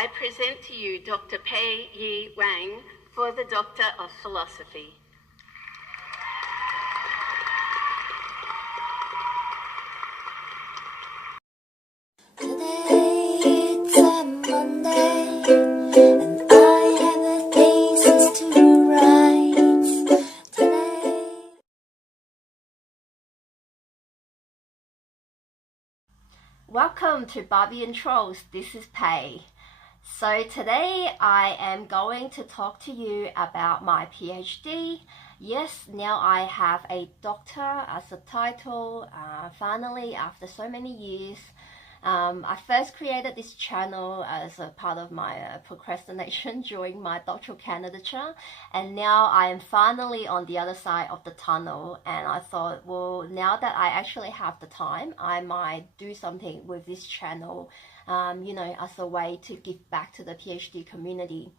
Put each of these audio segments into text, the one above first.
I present to you Dr. Pei Yi Wang for the Doctor of Philosophy. Today it's a Monday, and I have a thesis to write today. Welcome to Barbie and Trolls. This is Pei. So today I am going to talk to you about my PhD. Yes, now I have a doctor as a title, finally after so many years. I first created this channel as a part of my procrastination during my doctoral candidature, and now I am finally on the other side of the tunnel, and I thought, well, now that I actually have the time, I might do something with this channel, as a way to give back to the PhD community.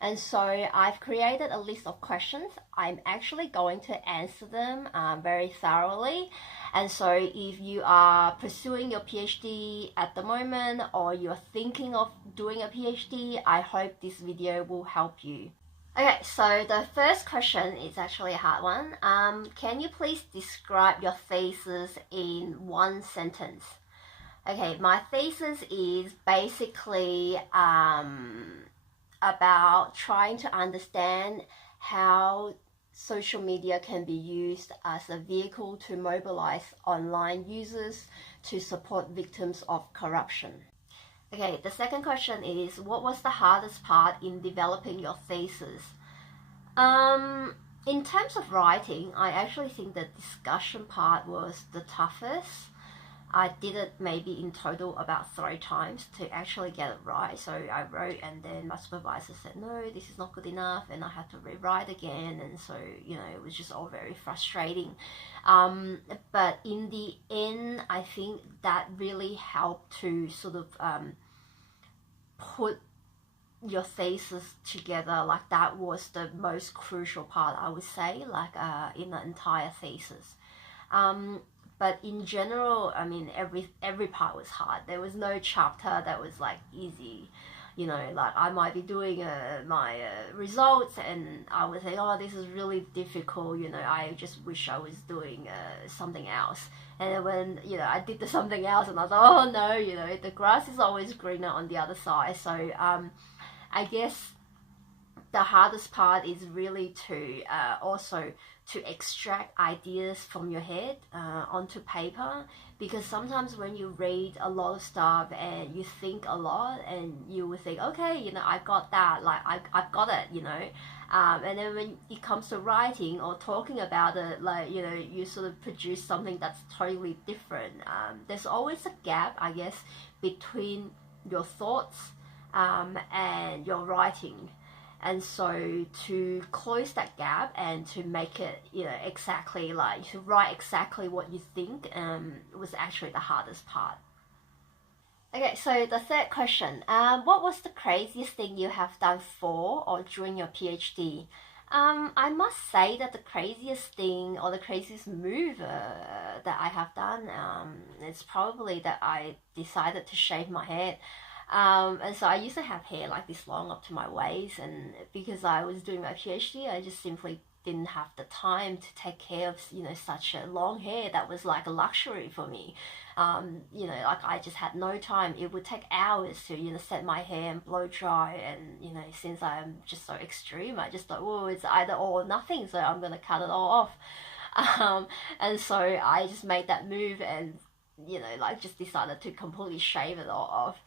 And so I've created a list of questions. I'm actually going to answer them very thoroughly. And so if you are pursuing your PhD at the moment, or you're thinking of doing a PhD, I hope this video will help you. Okay, so the first question is actually a hard one. Can you please describe your thesis in one sentence? Okay, my thesis is basically about trying to understand how social media can be used as a vehicle to mobilize online users to support victims of corruption. Okay, the second question is, what was the hardest part in developing your thesis? In terms of writing, I actually think the discussion part was the toughest. I did it maybe in total about 3 times to actually get it right. So I wrote, and then my supervisor said, no, this is not good enough, and I had to rewrite again, and so, it was just all very frustrating. But in the end, I think that really helped to sort of put your thesis together. Like, that was the most crucial part, I would say, in the entire thesis. But in general, I mean, every part was hard. There was no chapter that was like easy. Like I might be doing my results, and I would say, oh, this is really difficult. I just wish I was doing something else. And then when I did the something else, and I thought, oh no, the grass is always greener on the other side. So I guess the hardest part is really to also to extract ideas from your head onto paper, because sometimes when you read a lot of stuff and you think a lot, and you will think, okay, I got that, like I've got it, and then when it comes to writing or talking about it, like you sort of produce something that's totally different. There's always a gap, I guess, between your thoughts and your writing. And so to close that gap and to make it, exactly like to write exactly what you think was actually the hardest part. Okay, so the third question, what was the craziest thing you have done for or during your PhD? I must say that the craziest thing or the craziest move that I have done is probably that I decided to shave my head. And so I used to have hair like this long up to my waist, and because I was doing my PhD, I just simply didn't have the time to take care of such a long hair that was like a luxury for me. Like I just had no time. It would take hours to set my hair and blow dry, and since I'm just so extreme, I just thought, oh, it's either all or nothing, so I'm gonna cut it all off. And so I just made that move, and just decided to completely shave it all off.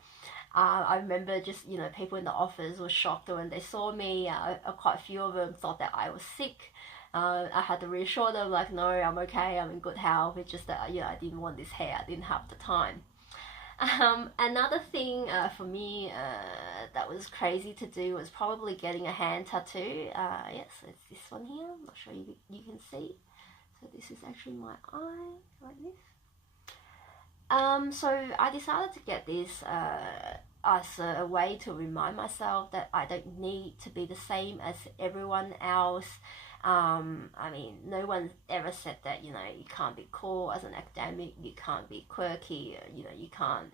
I remember just, people in the office were shocked when they saw me. Quite a few of them thought that I was sick. I had to reassure them, like, no, I'm okay, I'm in good health. It's just that, I didn't want this hair. I didn't have the time. Another thing for me that was crazy to do was probably getting a hand tattoo. Yes, it's this one here. I'm not sure you can see. So this is actually my eye, like this. So I decided to get this as a way to remind myself that I don't need to be the same as everyone else. I mean, no one ever said that, you can't be cool as an academic, you can't be quirky, you can't,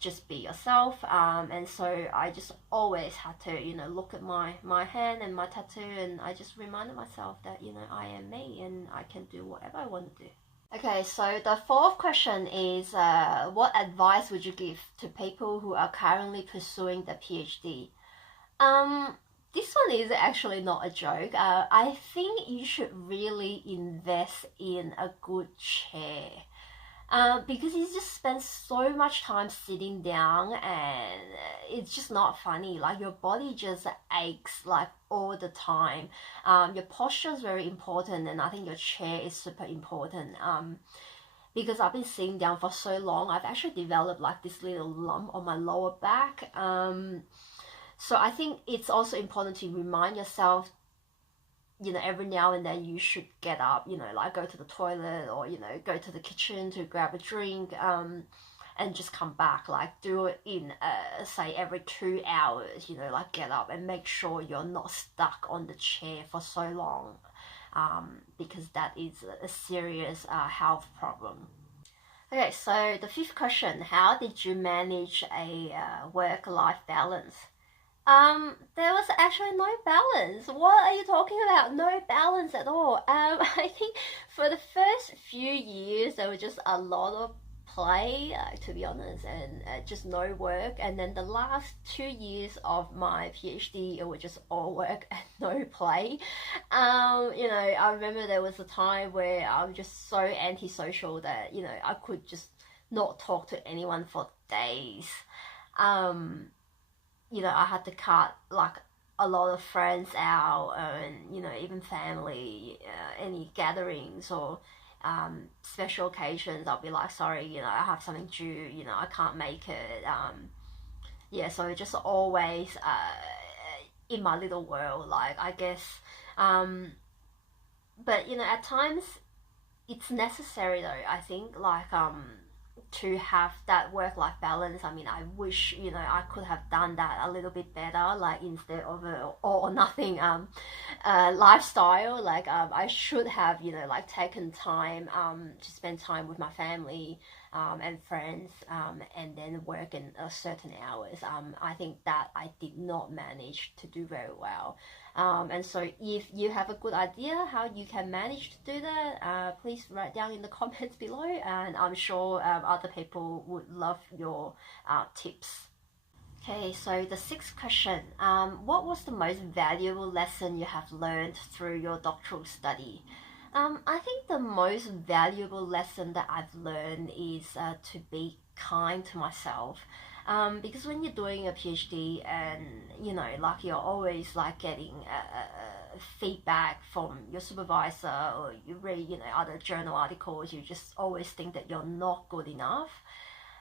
just be yourself. And so I just always had to, look at my hand and my tattoo, and I just reminded myself that, I am me and I can do whatever I want to do. Okay, so the fourth question is, what advice would you give to people who are currently pursuing the PhD? This one is actually not a joke. I think you should really invest in a good chair. Because you just spend so much time sitting down, and it's just not funny. Like, your body just aches like all the time. Your posture is very important, and I think your chair is super important. Because I've been sitting down for so long, I've actually developed like this little lump on my lower back. So I think it's also important to remind yourself, every now and then you should get up, like go to the toilet, or, go to the kitchen to grab a drink, and just come back. Like, do it in, say, every 2 hours, like get up and make sure you're not stuck on the chair for so long, because that is a serious health problem. Okay, so the fifth question, how did you manage a work-life balance? There was actually no balance. What are you talking about? No balance at all. I think for the first few years, there was just a lot of play, to be honest, and just no work. And then the last 2 years of my PhD, it was just all work and no play. I remember there was a time where I was just so antisocial that, I could just not talk to anyone for days. I had to cut like a lot of friends out, and even family, any gatherings or special occasions, I'll be like, sorry, I have something due, I can't make it. So just always in my little world, like, I guess. But at times it's necessary though, I think, like to have that work-life balance. I mean, I wish, I could have done that a little bit better, like instead of a all or nothing lifestyle. Like, I should have, like taken time to spend time with my family and friends, and then work in certain hours. I think that I did not manage to do very well. And so if you have a good idea how you can manage to do that, please write down in the comments below, and I'm sure other people would love your tips. Okay, so the sixth question, what was the most valuable lesson you have learned through your doctoral study? I think the most valuable lesson that I've learned is to be kind to myself. Because when you're doing a PhD, and like, you're always like getting feedback from your supervisor, or you read other journal articles, you just always think that you're not good enough.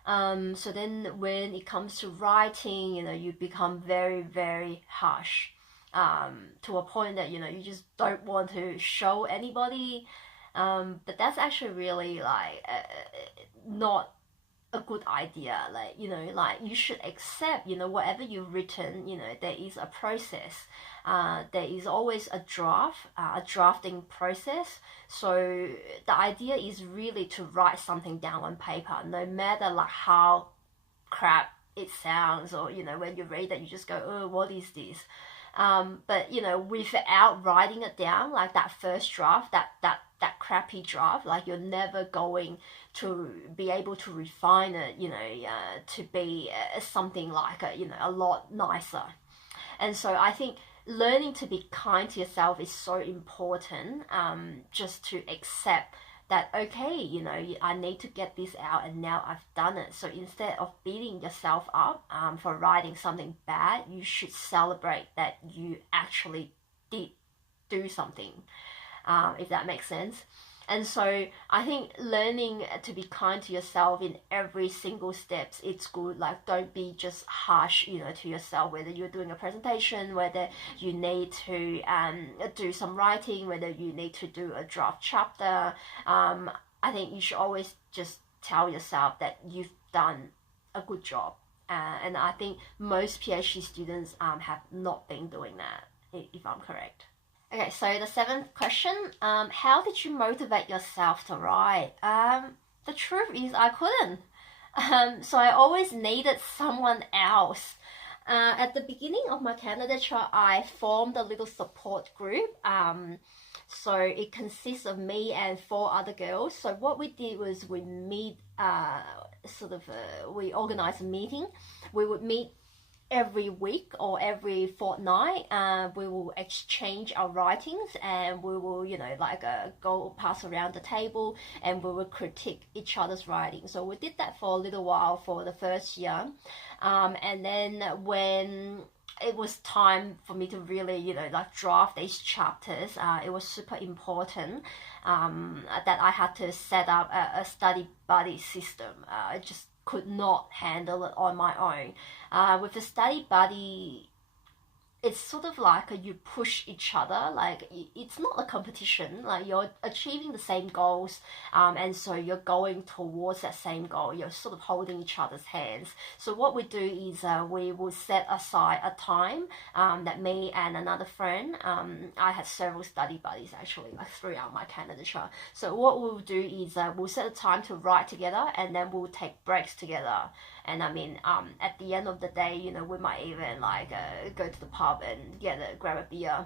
So then when it comes to writing, you become very, very harsh, to a point that you just don't want to show anybody. But that's actually really like not a good idea. Like, you should accept, whatever you've written, there is a process. There is always a drafting process. So the idea is really to write something down on paper, no matter like how crap it sounds, or when you read that, you just go, oh, what is this? But without writing it down, like that first draft, that crappy draft, like, you're never going to be able to refine it, to be something like a lot nicer. And so I think learning to be kind to yourself is so important, just to accept that, okay, I need to get this out, and now I've done it. So instead of beating yourself up for writing something bad, you should celebrate that you actually did do something, if that makes sense. And so I think learning to be kind to yourself in every single steps, it's good. Like, don't be just harsh, to yourself, whether you're doing a presentation, whether you need to do some writing, whether you need to do a draft chapter. I think you should always just tell yourself that you've done a good job. And I think most PhD students have not been doing that, if I'm correct. Okay, so the seventh question, how did you motivate yourself to write? The truth is I couldn't. So I always needed someone else. At the beginning of my candidature, I formed a little support group. So it consists of me and 4 other girls. So what we did was we meet, we organized a meeting. We would meet every week or every fortnight. We will exchange our writings, and we will go pass around the table, and we will critique each other's writing. So we did that for a little while for the first year, and then when it was time for me to really draft these chapters, it was super important that I had to set up a study buddy system. I just could not handle it on my own. With a study buddy, it's sort of like you push each other. Like, it's not a competition. Like, you're achieving the same goals, and so you're going towards that same goal. You're sort of holding each other's hands. So what we do is we will set aside a time that me and another friend, I had several study buddies actually, like throughout my candidature. So what we'll do is we'll set a time to write together, and then we'll take breaks together. And I mean, at the end of the day, we might even go to the pub and grab a beer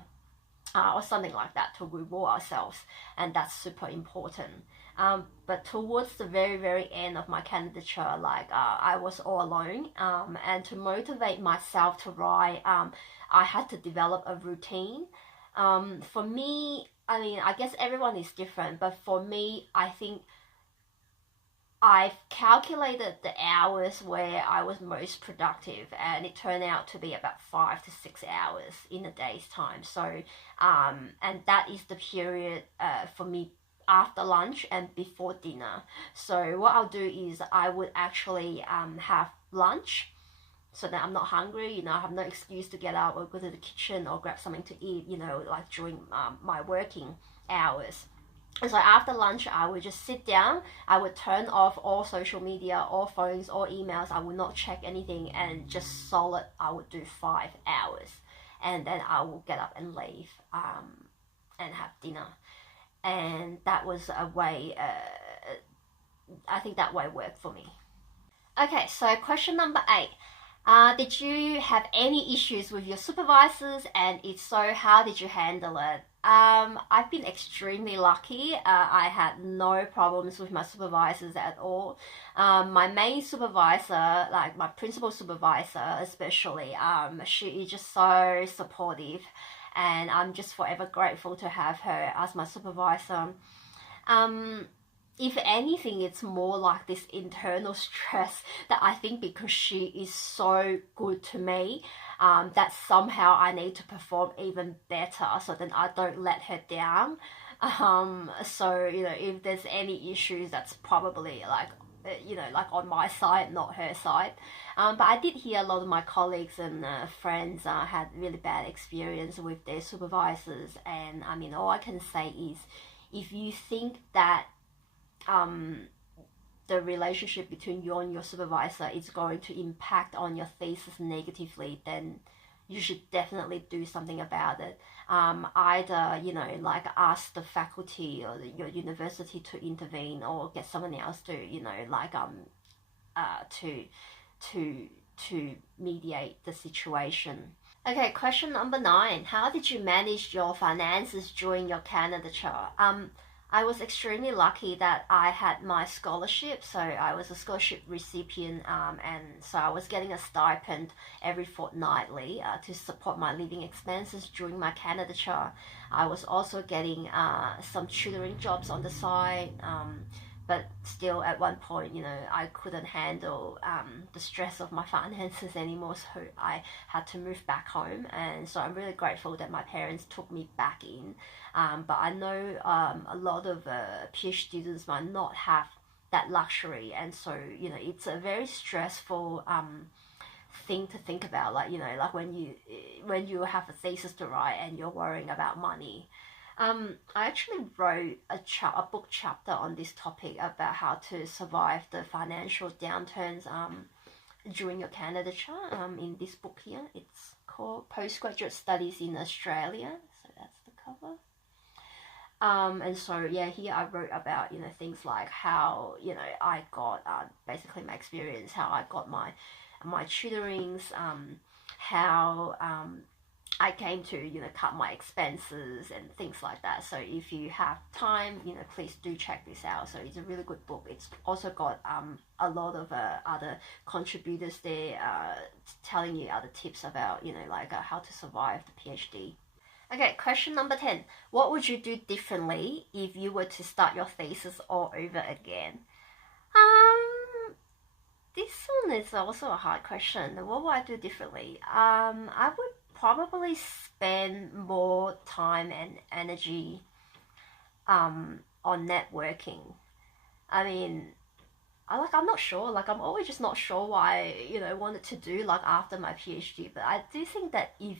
or something like that to reward ourselves, and that's super important. But towards the very, very end of my candidature, I was all alone, and to motivate myself to write, I had to develop a routine. For me, I mean, I guess everyone is different, but for me, I think I've calculated the hours where I was most productive, and it turned out to be about 5 to 6 hours in a day's time. So, and that is the period for me after lunch and before dinner. So what I'll do is I would actually have lunch, so that I'm not hungry. I have no excuse to get up or go to the kitchen or grab something to eat, during my working hours. So after lunch, I would just sit down. I would turn off all social media, all phones, all emails. I would not check anything, and just solid, I would do 5 hours. And then I will get up and leave and have dinner. And that was a way, I think that way worked for me. Okay, so question number 8. Did you have any issues with your supervisors, and if so, how did you handle it? I've been extremely lucky. I had no problems with my supervisors at all. My main supervisor, like my principal supervisor especially, she is just so supportive, and I'm just forever grateful to have her as my supervisor. If anything, it's more like this internal stress that I think because she is so good to me, that somehow I need to perform even better so that I don't let her down. So, if there's any issues, that's probably like on my side, not her side. But I did hear a lot of my colleagues and friends had really bad experience with their supervisors. And I mean, all I can say is, if you think that the relationship between you and your supervisor is going to impact on your thesis negatively, then you should definitely do something about it. Either ask the faculty or your university to intervene, or get someone else to to mediate the situation. Okay, question number 9. How did you manage your finances during your candidature? I was extremely lucky that I had my scholarship, so I was a scholarship recipient, and so I was getting a stipend every fortnightly to support my living expenses during my candidature. I was also getting some tutoring jobs on the side, but still at one point, I couldn't handle the stress of my finances anymore, so I had to move back home. And so I'm really grateful that my parents took me back in. But I know a lot of PhD students might not have that luxury, and so it's a very stressful thing to think about. Like when you have a thesis to write and you're worrying about money. I actually wrote a book chapter on this topic about how to survive the financial downturns during your candidature. In this book here, it's called Postgraduate Studies in Australia. So that's the cover. And so yeah, here I wrote about things like how I got basically my experience, how I got my tutorings, how I came to cut my expenses and things like that. So if you have time, please do check this out. So it's a really good book. It's also got a lot of other contributors there telling you other tips about like how to survive the PhD. Okay, question number 10. What would you do differently if you were to start your thesis all over again? This one is also a hard question. What would I do differently? I would probably spend more time and energy on networking. I mean, I'm not sure. Like, I'm always just not sure what I wanted to do like after my PhD. But I do think that if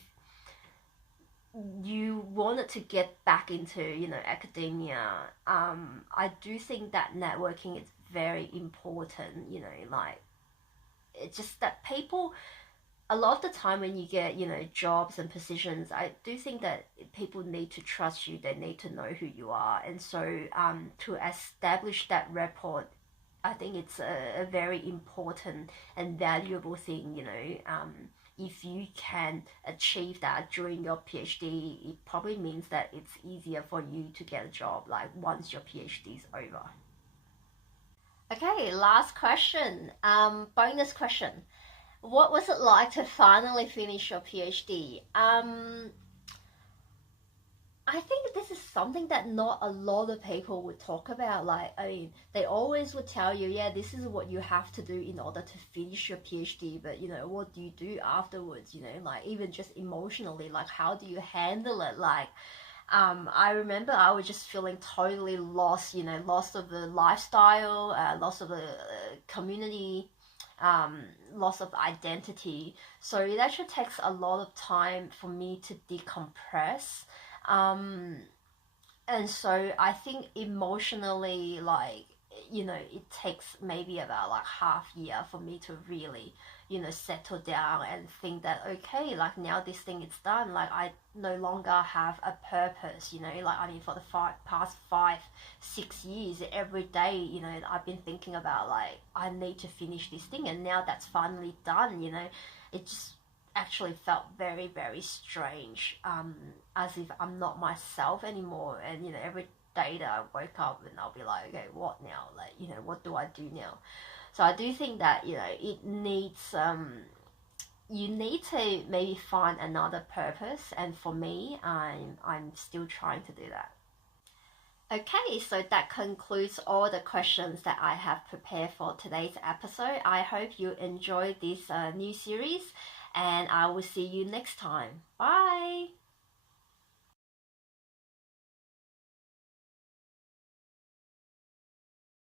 you wanted to get back into academia, I do think that networking is very important. Like, it's just that people, a lot of the time when you get jobs and positions, I do think that people need to trust you. They need to know who you are, and so to establish that rapport, I think it's a very important and valuable thing. If you can achieve that during your PhD, it probably means that it's easier for you to get a job like once your PhD is over. Okay, last question. Bonus question. What was it like to finally finish your PhD? I think this is something that not a lot of people would talk about. Like, I mean, they always would tell you, yeah, this is what you have to do in order to finish your PhD. But, what do you do afterwards? Like, even just emotionally, like, how do you handle it? Like, I remember I was just feeling totally lost, lost of the lifestyle, lost of the community, loss of identity. So it actually takes a lot of time for me to decompress. And so I think emotionally, like, it takes maybe about like half year for me to really, settle down and think that, okay, like now this thing is done, like I no longer have a purpose, like, I mean, for the past 5-6 years, every day, I've been thinking about like, I need to finish this thing, and now that's finally done, it just actually felt very, very strange, as if I'm not myself anymore. And every day that I wake up and I'll be like, okay, what now? Like, what do I do now? So I do think that it needs you need to maybe find another purpose, and for me, I'm still trying to do that. Okay, so that concludes all the questions that I have prepared for today's episode. I hope you enjoyed this new series, and I will see you next time. Bye!